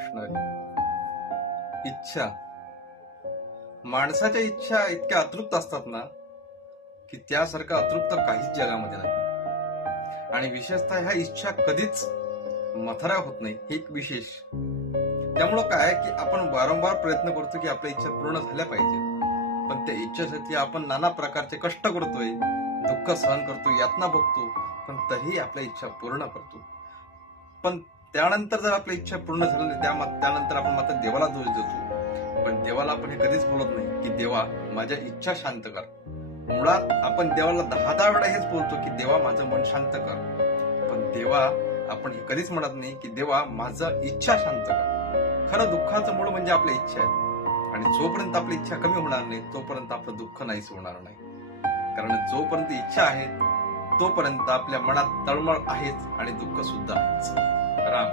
रामकृष्ण हरी. इच्छा. माणसाच्या इच्छा इतक्या अतृप्त असतात ना की त्यासारखं अतृप्त काहीच जगामध्ये नाही. आणि विशेषतः ह्या इच्छा कधीच मथाऱ्या होत नाही, हे एक विशेष. त्यामुळं काय की आपण वारंवार प्रयत्न करतो की आपल्या इच्छा पूर्ण झाल्या पाहिजे, पण त्या इच्छेसाठी आपण नाना प्रकारचे कष्ट करतोय, दुःख सहन करतो, यातना भोगतो, पण तरीही आपल्या इच्छा पूर्ण करतो. पण त्यानंतर जर आपली इच्छा पूर्ण झाली नाही, त्यानंतर आपण मात्र देवाला दोष देतो. पण देवाला आपण हे कधीच बोलत नाही की देवा माझ्या इच्छा शांत कर. मुळात आपण देवाला 10 वेळा हेच बोलतो की देवा माझं मन शांत कर, पण देवा आपण हे कधीच म्हणत नाही की देवा माझं इच्छा शांत कर. खरं दुःखाचं मूळ म्हणजे आपली इच्छा आहे, आणि जोपर्यंत आपली इच्छा कमी होणार नाही तोपर्यंत आपलं दुःख नाहीच होणार नाही. कारण जोपर्यंत इच्छा आहे तोपर्यंत आपल्या मनात तळमळ आहेच आणि दुःख सुद्धा आहेच. राम.